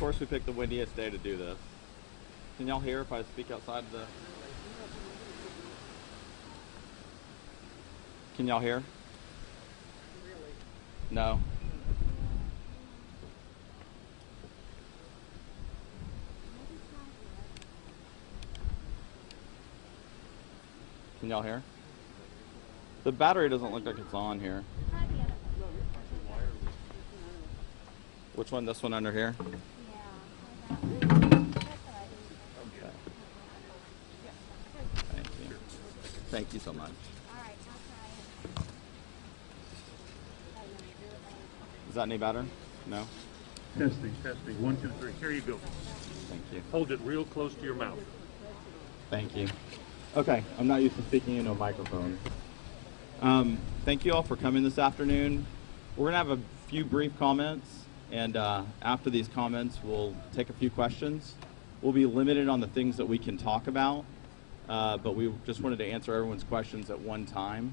course, we picked the windiest day to do this. Can y'all hear if I speak outside the... Can y'all hear? No. Can y'all hear? The battery doesn't look like it's on here. Which one? This one under here? Yeah. Okay. Thank you. Thank you so much. All right, I'll try it. Is that any better? No? Testing. 1, 2, 3. Here you go. Thank you. Hold it real close to your mouth. Thank you. Okay, I'm not used to speaking into a microphone. Thank you all for coming this afternoon. We're going to have a few brief comments, and after these comments, we'll take a few questions. We'll be limited on the things that we can talk about, but we just wanted to answer everyone's questions at one time.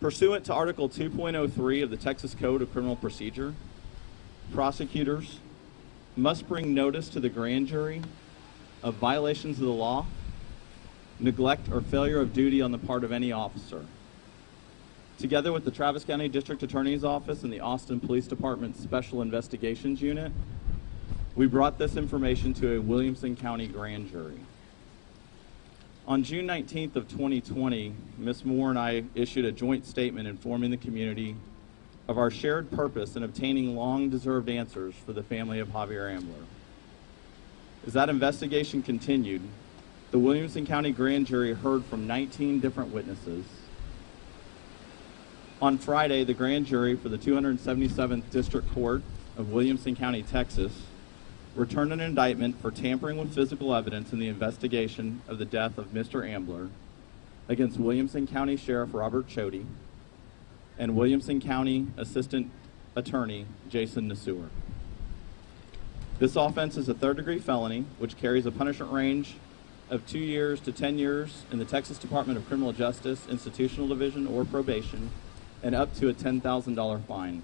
Pursuant to Article 2.03 of the Texas Code of Criminal Procedure, prosecutors must bring notice to the grand jury of violations of the law, neglect or failure of duty on the part of any officer. Together with the Travis County District Attorney's Office and the Austin Police Department's Special Investigations Unit, we brought this information to a Williamson County grand jury. On June 19th of 2020, Ms. Moore and I issued a joint statement informing the community of our shared purpose in obtaining long-deserved answers for the family of Javier Ambler. As that investigation continued, the Williamson County grand jury heard from 19 different witnesses. On Friday, the grand jury for the 277th District Court of Williamson County, Texas, returned an indictment for tampering with physical evidence in the investigation of the death of Mr. Ambler against Williamson County Sheriff Robert Chody and Williamson County Assistant Attorney Jason Nasur. This offense is a third-degree felony, which carries a punishment range of 2 years to 10 years in the Texas Department of Criminal Justice Institutional Division or probation, and up to a $10,000 fine.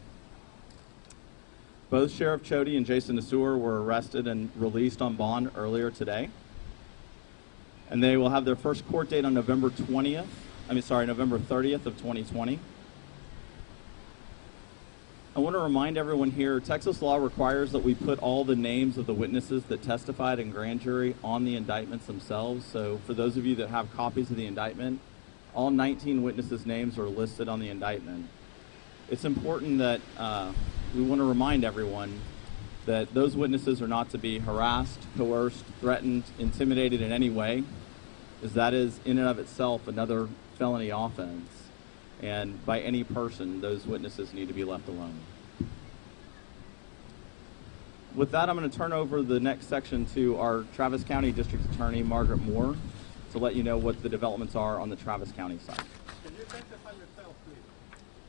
Both Sheriff Chody and Jason Nasur were arrested and released on bond earlier today. And they will have their first court date on November 30th of 2020. I want to remind everyone here, Texas law requires that we put all the names of the witnesses that testified in grand jury on the indictments themselves. So for those of you that have copies of the indictment, all 19 witnesses' names are listed on the indictment. It's important that we want to remind everyone that those witnesses are not to be harassed, coerced, threatened, intimidated in any way, as that is in and of itself another felony offense. And by any person, those witnesses need to be left alone. With that, I'm going to turn over the next section to our Travis County District Attorney, Margaret Moore, to let you know what the developments are on the Travis County side. Can you identify yourself, please?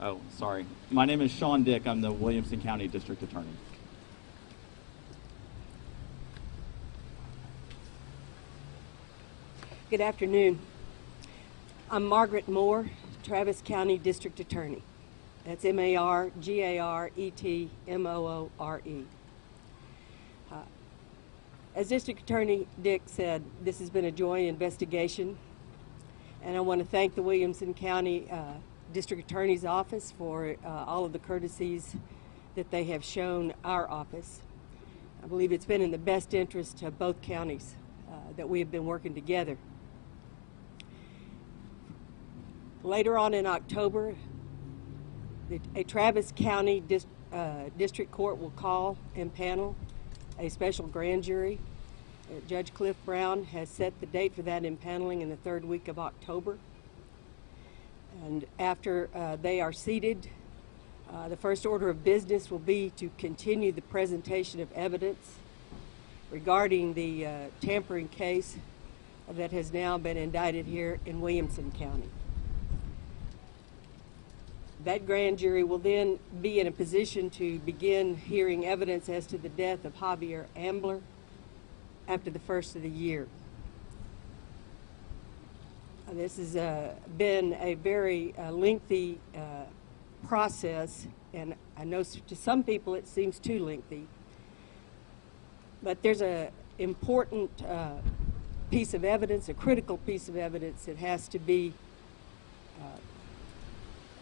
Oh, sorry. My name is Sean Dick. I'm the Williamson County District Attorney. Good afternoon. I'm Margaret Moore, Travis County District Attorney. That's M-A-R-G-A-R-E-T-M-O-O-R-E. As District Attorney Dick said, this has been a joint investigation, and I want to thank the Williamson County District Attorney's Office for all of the courtesies that they have shown our office. I believe it's been in the best interest of both counties that we have been working together. Later on in October, a Travis County District Court will call and panel a special grand jury. Judge Cliff Brown has set the date for that impaneling in the third week of October. And after they are seated, the first order of business will be to continue the presentation of evidence regarding the tampering case that has now been indicted here in Williamson County. That grand jury will then be in a position to begin hearing evidence as to the death of Javier Ambler after the first of the year. This has been a very lengthy process, and I know to some people it seems too lengthy. But there's a important piece of evidence, a critical piece of evidence that has to be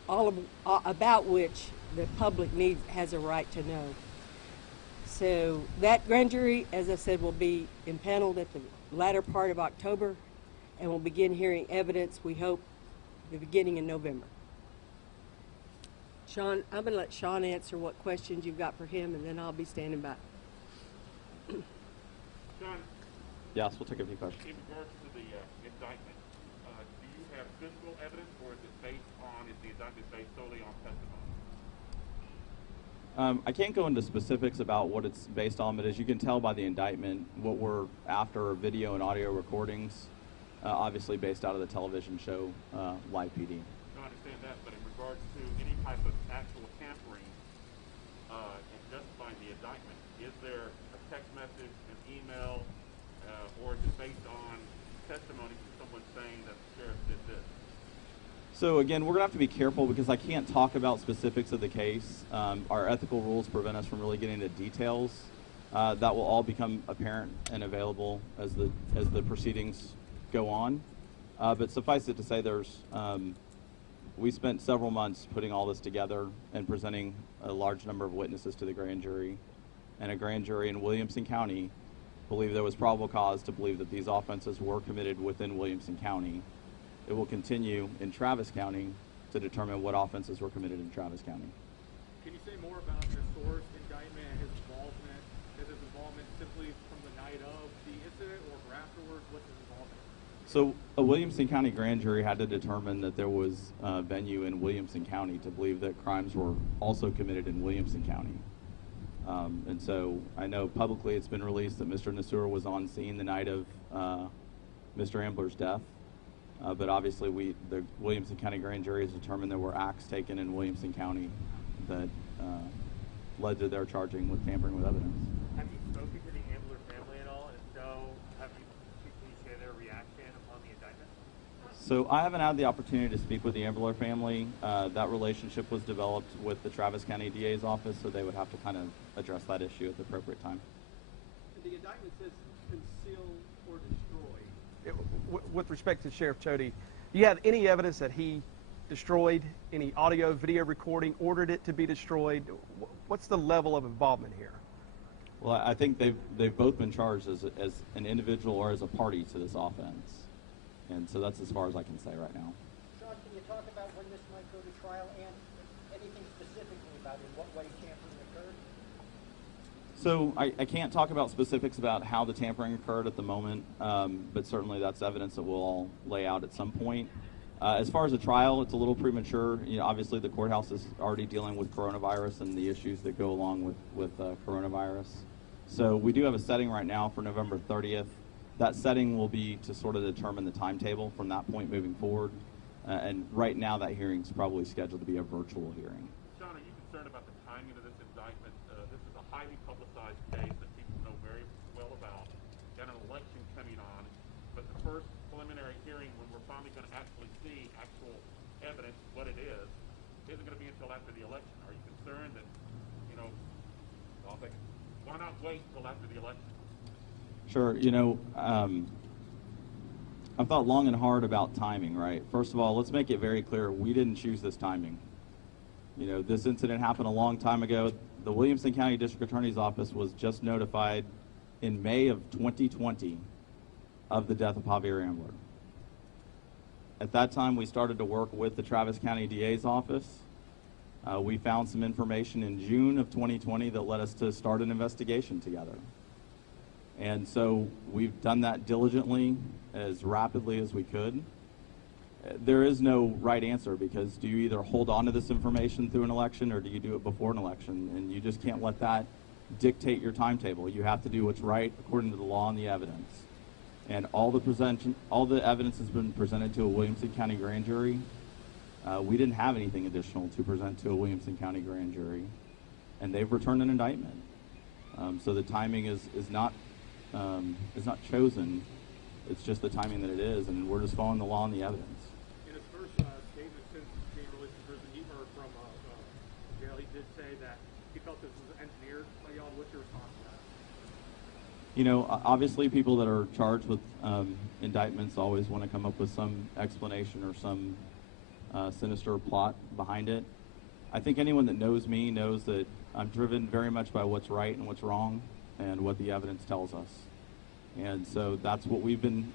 about which the public has a right to know. So that grand jury, as I said, will be impaneled at the latter part of October, and we'll begin hearing evidence, we hope, the beginning in November. Sean, I'm going to let Sean answer what questions you've got for him, and then I'll be standing by. John, Yes, we'll take a few questions. in regards to the indictment, do you have physical evidence, or is the indictment based solely on testimony? I can't go into specifics about what it's based on, but as you can tell by the indictment, what we're after are video and audio recordings, obviously based out of the television show Live PD. I understand that, but in regards to any type of actual tampering in justifying the indictment, is there a text message, an email, or is it based on testimony from someone saying that the sheriff did this? So again, we're going to have to be careful because I can't talk about specifics of the case. Our ethical rules prevent us from really getting into details. That will all become apparent and available as the proceedings go on. But suffice it to say, we spent several months putting all this together and presenting a large number of witnesses to the grand jury. And a grand jury in Williamson County believed there was probable cause to believe that these offenses were committed within Williamson County. It will continue in Travis County to determine what offenses were committed in Travis County. Can you say more about the source indictment and his involvement? Is his involvement simply from the night of the incident or for afterwards? What's his involvement? So a Williamson County grand jury had to determine that there was a venue in Williamson County to believe that crimes were also committed in Williamson County. And so I know publicly it's been released that Mr. Nasur was on scene the night of Mr. Ambler's death. But obviously the Williamson County grand jury has determined there were acts taken in Williamson County that led to their charging with tampering with evidence. Have you spoken to the Ambler family at all? And if so, can you share their reaction upon the indictment? So I haven't had the opportunity to speak with the Ambler family. That relationship was developed with the Travis County DA's office, so they would have to kind of address that issue at the appropriate time. The indictment says conceal or destroy. With respect to Sheriff Chody, do you have any evidence that he destroyed any audio, video recording, ordered it to be destroyed? What's the level of involvement here? Well, I think they've both been charged as an individual or as a party to this offense, and so that's as far as I can say right now. Sean, can you talk about when this might go to trial and anything specifically about in what way tampering occurred? So I can't talk about specifics about how the tampering occurred at the moment, but certainly that's evidence that we'll all lay out at some point. As far as the trial, it's a little premature. Obviously the courthouse is already dealing with coronavirus and the issues that go along with coronavirus. So we do have a setting right now for November 30th. That setting will be to sort of determine the timetable from that point moving forward. And right now that hearing is probably scheduled to be a virtual hearing. Sean, are you concerned about the timing of this indictment? This is a highly publicized case that people know very well about. Got an election coming on, but the first preliminary hearing, when we're finally going to actually see actual evidence, what it is, isn't going to be until after the election. Are you concerned that, why not wait until after the election? Sure. I've thought long and hard about timing, right? First of all, let's make it very clear, we didn't choose this timing. This incident happened a long time ago. The Williamson County District Attorney's Office was just notified in May of 2020 of the death of Javier Ambler. At that time, we started to work with the Travis County DA's office. We found some information in June of 2020 that led us to start an investigation together. And so we've done that diligently, as rapidly as we could. There is no right answer, because do you either hold on to this information through an election or do you do it before an election? And you just can't let that dictate your timetable. You have to do what's right according to the law and the evidence. And all the evidence has been presented to a Williamson County grand jury. We didn't have anything additional to present to a Williamson County grand jury, and they've returned an indictment. So the timing is not chosen. It's just the timing that it is, and we're just following the law and the evidence. In his first statement since being released from prison, or from jail, he did say that he felt this was engineered by y'all. What's your response to that? You know, obviously people that are charged with indictments always want to come up with some explanation or some sinister plot behind it. I think anyone that knows me knows that I'm driven very much by what's right and what's wrong and what the evidence tells us. And so that's what we've been,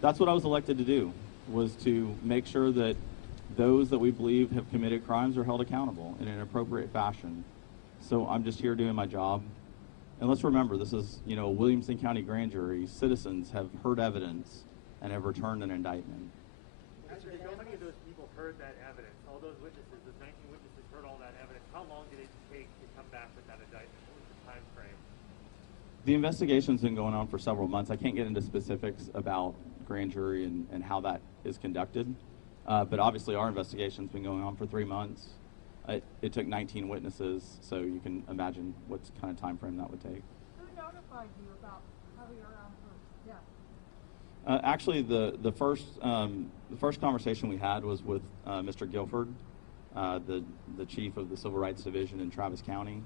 that's what I was elected to do, was to make sure that those that we believe have committed crimes are held accountable in an appropriate fashion. So I'm just here doing my job. And let's remember, this is, you know, a Williamson County grand jury. Citizens have heard evidence and have returned an indictment. If so many of those people heard that evidence, all those witnesses, those 19 witnesses heard all that evidence, how long did it take to come back with that indictment? What was the time frame? The investigation's been going on for several months. I can't get into specifics about grand jury and how that is conducted. But obviously our investigation's been going on for 3 months. It took 19 witnesses, so you can imagine what kind of time frame that would take. Who notified you about Javier Alvarez's death? Actually, the first conversation we had was with Mr. Guilford, the chief of the Civil Rights Division in Travis County.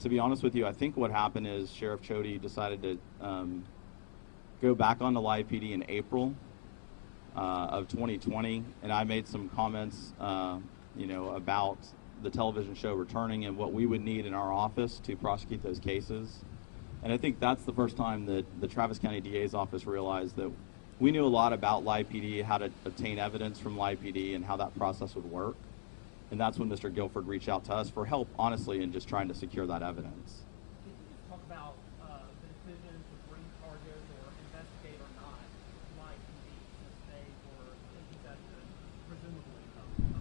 To be honest with you, I think what happened is Sheriff Chody decided to go back on the live PD in April of 2020, and I made some comments, you know, about the television show returning and what we would need in our office to prosecute those cases. And I think that's the first time that the Travis County DA's office realized that we knew a lot about live PD, how to obtain evidence from live PD, and how that process would work. And that's when Mr. Guilford reached out to us for help, honestly, in just trying to secure that evidence. Can you just talk about the decision to bring charges or investigate or not live PD since they were in possession, presumably, of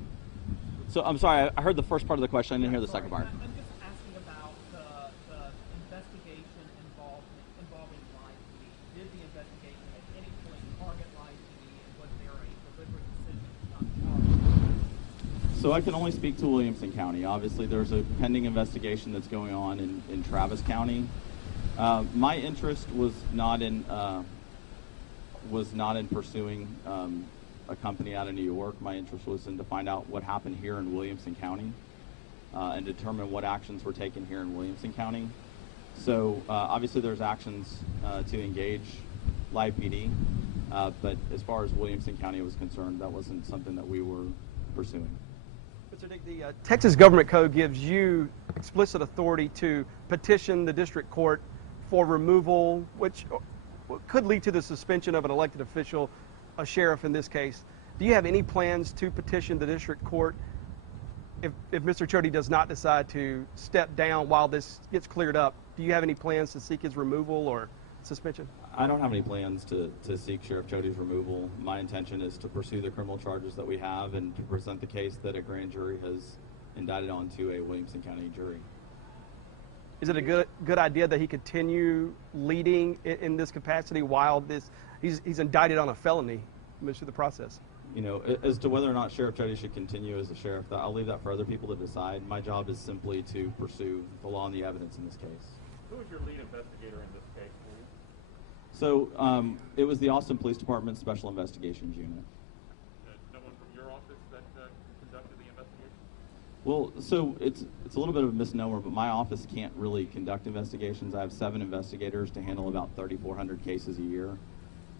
So I'm sorry, I heard the first part of the question. I didn't hear the second part. I'm just asking about the investigation involving live PD. Did the investigation at any point target live PD, and was there a deliberate decision not to target? So I can only speak to Williamson County. Obviously, there's a pending investigation that's going on in Travis County. My interest was not in pursuing a company out of New York. My interest was in to find out what happened here in Williamson County and determine what actions were taken here in Williamson County. So obviously, there's actions to engage live PD, but as far as Williamson County was concerned, that wasn't something that we were pursuing. Mr. Dick, the Texas Government Code gives you explicit authority to petition the district court for removal, which could lead to the suspension of an elected official, a sheriff in this case. Do you have any plans to petition the district court if Mr. Chody does not decide to step down while this gets cleared up? Do you have any plans to seek his removal or suspension? I don't have any plans to seek Sheriff Chody's removal. My intention is to pursue the criminal charges that we have and to present the case that a grand jury has indicted onto a Williamson County jury. Is it a good idea that he continue leading in this capacity while he's indicted on a felony, moves through the process? You know, as to whether or not Sheriff Chody should continue as a sheriff, I'll leave that for other people to decide. My job is simply to pursue the law and the evidence in this case. Who was your lead investigator in this case, please? So it was the Austin Police Department Special Investigations Unit. No one from your office that conducted the investigation? Well, so it's a little bit of a misnomer, but my office can't really conduct investigations. I have 7 investigators to handle about 3,400 cases a year.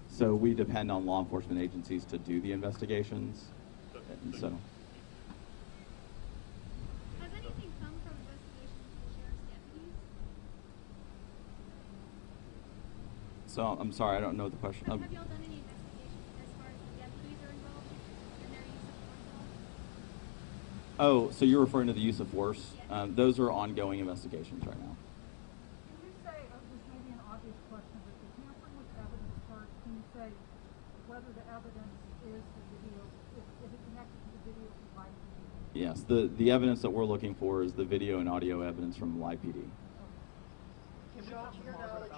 So we depend on law enforcement agencies to do the investigations. And so. Has anything come from investigations of the sheriff's deputies? So I'm sorry, I don't know the question. Have y'all done any investigations as far as the deputies are involved and their use of force? Oh, so you're referring to the use of force? Those are ongoing investigations right now. Can you say, this may be an obvious question, but the tampering with evidence part, can you say whether the evidence is the video, is it connected to the video from live PD? Yes, the evidence that we're looking for is the video and audio evidence from live PD. Sean, to your knowledge,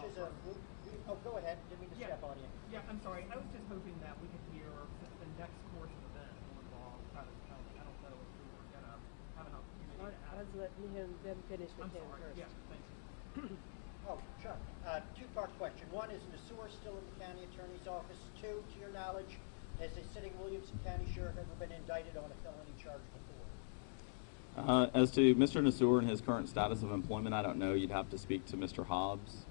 oh, go ahead. Didn't mean to step on you. Yeah, I'm sorry. I was just hoping that we could hear the next course of events will involve Travis County. I don't know if we were going to have an opportunity to ask. Let's let them finish with I'm him sorry. first. Yeah, thank you. Oh, Chuck, two-part question. One, is Nassour still in the county attorney's office? 2, to your knowledge, has a sitting Williamson County sheriff ever been indicted on a felony charge before? As to Mr. Nassour and his current status of employment, I don't know. You'd have to speak to Mr. Hobbs.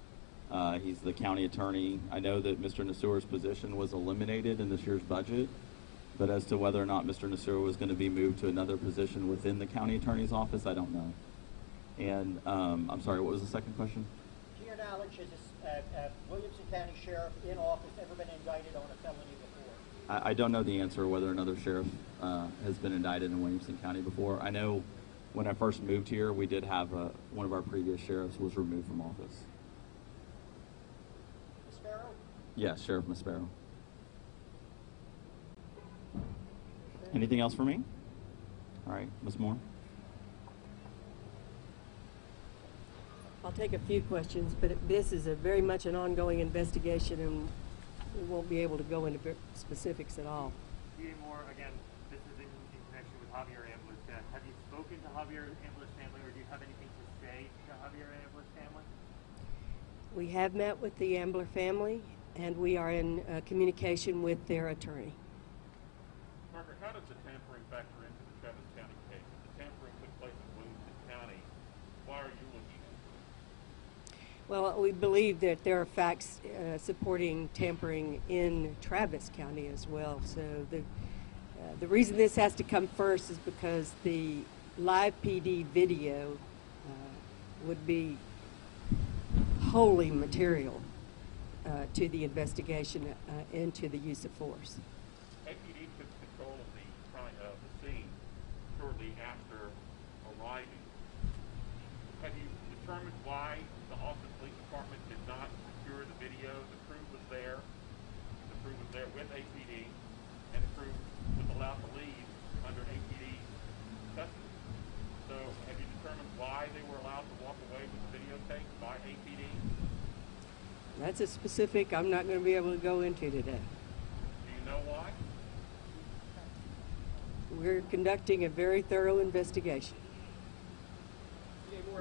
He's the county attorney. I know that Mr. Nasur's position was eliminated in this year's budget, but as to whether or not Mr. Nasur was going to be moved to another position within the county attorney's office, I don't know. And I'm sorry, what was the second question? To your knowledge, has a Williamson County sheriff in office ever been indicted on a felony before? I don't know the answer whether another sheriff has been indicted in Williamson County before. I know when I first moved here, we did have one of our previous sheriffs was removed from office. Maspero? Yes, Sheriff Maspero. Anything else for me? All right, Ms. Moore. I'll take a few questions, but this is a very much an ongoing investigation, and we won't be able to go into specifics at all. Ian Moore, again, this is in connection with Javier Ambler's death. Have you spoken to Javier Ambler's family, or do you have anything to say to Javier Ambler's family? We have met with the Ambler family, and we are in communication with their attorney. Margaret, how does the tampering factor into the Travis County case? If the tampering took place in Williamson County, why are you looking into it? Well, we believe that there are facts supporting tampering in Travis County as well. So the reason this has to come first is because the live PD video would be wholly material to the investigation into the use of force. APD took control of the scene shortly after arriving. Have you determined why the Austin Police Department did not secure the video? The crew was there. The crew was there with APD, and the crew was allowed to leave under APD custody. So have you determined why they were allowed to walk away with the videotape by APD? That's a specific I'm not going to be able to go into today. Do you know why? We're conducting a very thorough investigation.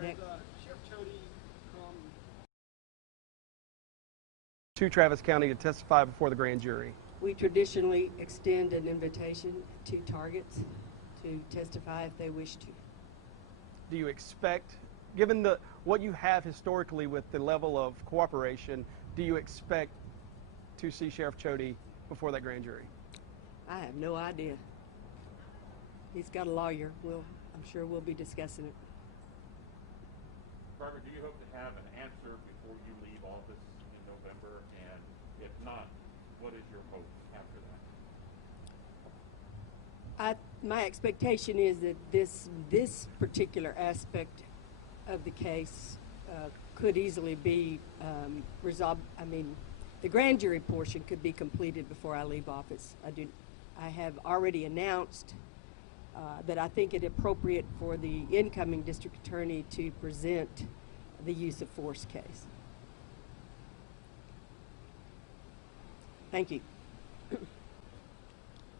Next. Sheriff Chody to Travis County to testify before the grand jury? We traditionally extend an invitation to targets to testify if they wish to. Do you expect, given what you have historically with the level of cooperation, do you expect to see Sheriff Chody before that grand jury? I have no idea. He's got a lawyer. I'm sure we'll be discussing it. Barbara, do you hope to have an answer before you leave office in November? And if not, what is your hope after that? My expectation is that this particular aspect of the case could easily be resolved. I mean, the grand jury portion could be completed before I leave office. I have already announced that I think it appropriate for the incoming district attorney to present the use of force case. Thank you.